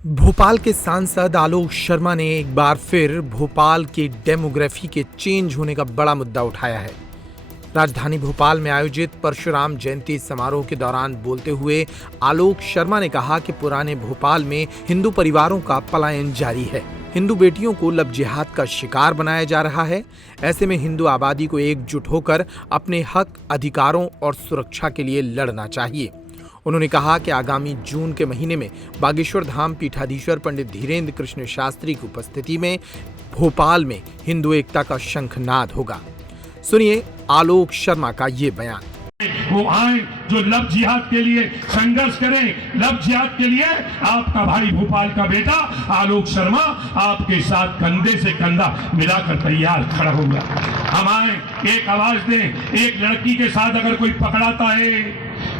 भोपाल के सांसद आलोक शर्मा ने एक बार फिर भोपाल के डेमोग्राफी के चेंज होने का बड़ा मुद्दा उठाया है। राजधानी भोपाल में आयोजित परशुराम जयंती समारोह के दौरान बोलते हुए आलोक शर्मा ने कहा कि पुराने भोपाल में हिंदू परिवारों का पलायन जारी है। हिंदू बेटियों को लव जिहाद का शिकार बनाया जा रहा है। ऐसे में हिंदू आबादी को एकजुट होकर अपने हक, अधिकारों और सुरक्षा के लिए लड़ना चाहिए। उन्होंने कहा कि आगामी जून के महीने में बागेश्वर धाम पीठाधीश्वर पंडित धीरेन्द्र कृष्ण शास्त्री की उपस्थिति में भोपाल में हिंदू एकता का शंखनाद होगा। सुनिए आलोक शर्मा का ये बयान। वो आए जो लव जिहाद के लिए संघर्ष करें। लव जिहाद के लिए आपका भाई भोपाल का बेटा आलोक शर्मा आपके साथ कंधे से कंधा मिलाकर तैयार खड़ा होगा। हम आए, एक आवाज दें। एक लड़की के साथ अगर कोई पकड़ाता है,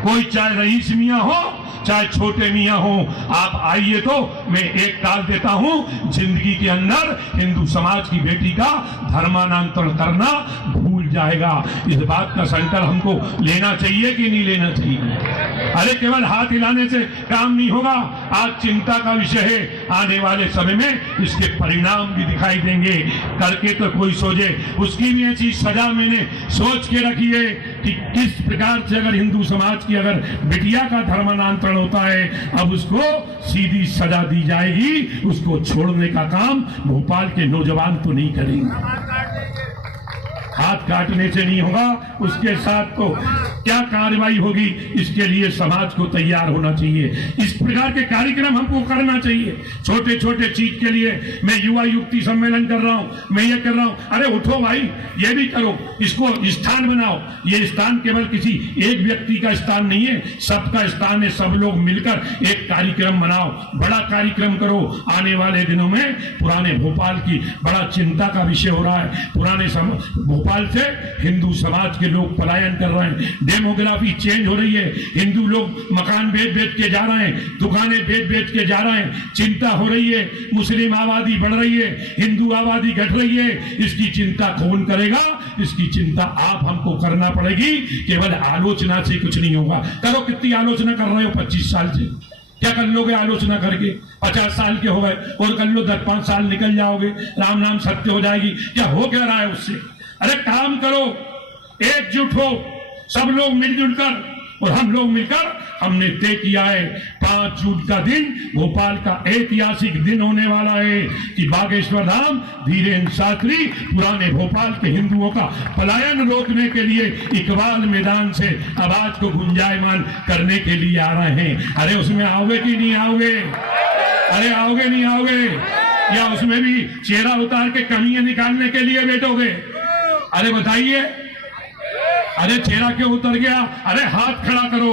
कोई चाहे रईस मियां हो चाहे छोटे मियां हो, आप आइए तो मैं एक टाल देता हूं। जिंदगी के अंदर हिंदू समाज की बेटी का धर्मांतरण करना भूल जाएगा। इस बात का संकल्प हमको लेना चाहिए कि नहीं लेना चाहिए। अरे केवल हाथ हिलाने से काम नहीं होगा। आज चिंता का विषय है। आने वाले समय में इसके परिणाम भी दिखाई देंगे। करके तो कोई सोचे, उसकी भी ऐसी सजा मैंने सोच के रखी है कि किस प्रकार से अगर हिंदू समाज की अगर बिटिया का धर्मांतरण होता है, अब उसको सीधी सजा दी जाएगी। उसको छोड़ने का काम भोपाल के नौजवान तो नहीं करेंगे। हाथ काटने से नहीं होगा, उसके साथ तो क्या कार्रवाई होगी, इसके लिए समाज को तैयार होना चाहिए। इस प्रकार के कार्यक्रम हमको करना चाहिए। छोटे छोटे चीज के लिए मैं युवा युक्ति सम्मेलन कर रहा हूं, मैं ये कर रहा हूं। अरे उठो भाई, ये भी करो, इसको स्थान बनाओ। ये स्थान केवल किसी एक व्यक्ति का स्थान नहीं है, सबका स्थान है। सब लोग मिलकर एक कार्यक्रम बनाओ, बड़ा कार्यक्रम करो। आने वाले दिनों में पुराने भोपाल की बड़ा चिंता का विषय हो रहा है। पुराने भोपाल से हिंदू समाज के लोग पलायन कर रहे हैं। डेमोग्राफी चेंज हो रही है। हिंदू लोग मकान बेच के जा रहे हैं, दुकानें बेच के जा रहे हैं। चिंता हो रही है। मुस्लिम आबादी बढ़ रही है, हिंदू आबादी घट रही है। इसकी चिंता कौन करेगा? इसकी चिंता आप हमको करना पड़ेगी। केवल आलोचना से कुछ नहीं होगा। करो, कितनी आलोचना कर रहे हो 25 साल से? क्या कर लोगे आलोचना करके? 50 साल के हो गए और कर लो 10-5 साल निकल जाओगे, राम नाम सत्य हो जाएगी। क्या हो क्या रहा है उससे? अरे काम करो, एकजुट हो, सब लोग मिलजुल कर। और हम लोग मिलकर हमने तय किया है 5 जून का दिन भोपाल का ऐतिहासिक दिन होने वाला है कि बागेश्वर धाम धीरेन्द्र शास्त्री पुराने भोपाल के हिंदुओं का पलायन रोकने के लिए इकबाल मैदान से आवाज को गुंजायमान करने के लिए आ रहे हैं। अरे उसमें आओगे कि नहीं आओगे? अरे आओगे नहीं आओगे? या उसमें भी चेहरा उतार के कमियां निकालने के लिए बैठोगे? अरे बताइए। अरे चेहरा क्यों उतर गया? अरे हाथ खड़ा करो,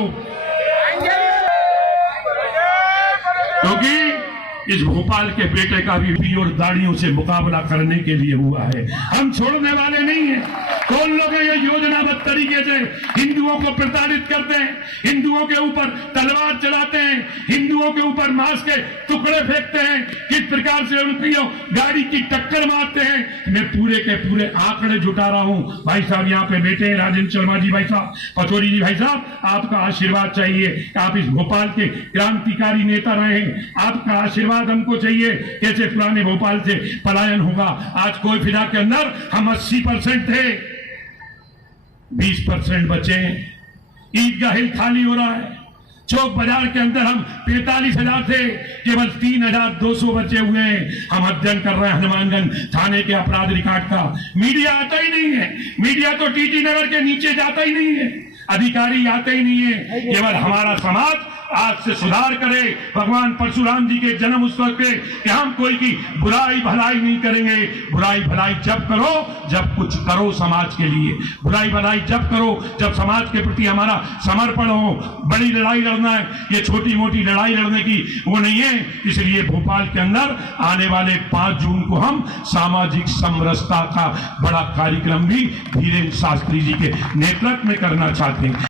क्योंकि इस भोपाल के बेटे का भी और दाढ़ियों से मुकाबला करने के लिए हुआ है। हम छोड़ने वाले नहीं हैं। कौन लोग ये योजनाबद्ध तरीके से हिंदुओं को प्रताड़ित करते हैं, हिंदुओं के ऊपर तलवार चलाते हैं, हिंदुओं के ऊपर मांस के टुकड़े फेंकते हैं, किस प्रकार से उनकी गाड़ी की टक्कर मारते हैं। मैं पूरे के पूरे आंकड़े जुटा रहा हूं। भाई साहब यहाँ पे बैठे हैं, राजेंद्र शर्मा जी भाई साहब, पचौरी जी भाई साहब, आपका आशीर्वाद चाहिए। आप इस भोपाल के क्रांतिकारी नेता रहे हैं, आपका आशीर्वाद हमको चाहिए। कैसे पुराने भोपाल से पलायन होगा? आज कोई फिजा के अंदर हम 80% थे, 20% बचे। ईदगाह हिल खाली हो रहा है। चौक बाजार के अंदर हम 45,000 थे, केवल 3,200 बचे हुए हैं। हम अध्ययन कर रहे हैं हनुमानगंज थाने के अपराध रिकॉर्ड का। मीडिया आता ही नहीं है। मीडिया तो टीटी नगर के नीचे जाता ही नहीं है, अधिकारी आते ही नहीं है। केवल हमारा समाज आज से सुधार करे। भगवान परशुराम जी के जन्म उत्सव पे कि हम कोई की बुराई भलाई नहीं करेंगे। बुराई भलाई जब करो जब कुछ करो समाज के लिए। बुराई भलाई जब करो जब समाज के प्रति हमारा समर्पण हो। बड़ी लड़ाई लड़ना है, ये छोटी मोटी लड़ाई लड़ने की वो नहीं है। इसलिए भोपाल के अंदर आने वाले 5 जून को हम सामाजिक समरसता का बड़ा कार्यक्रम भी धीरेन्द्र शास्त्री जी के नेतृत्व में करना चाहते हैं।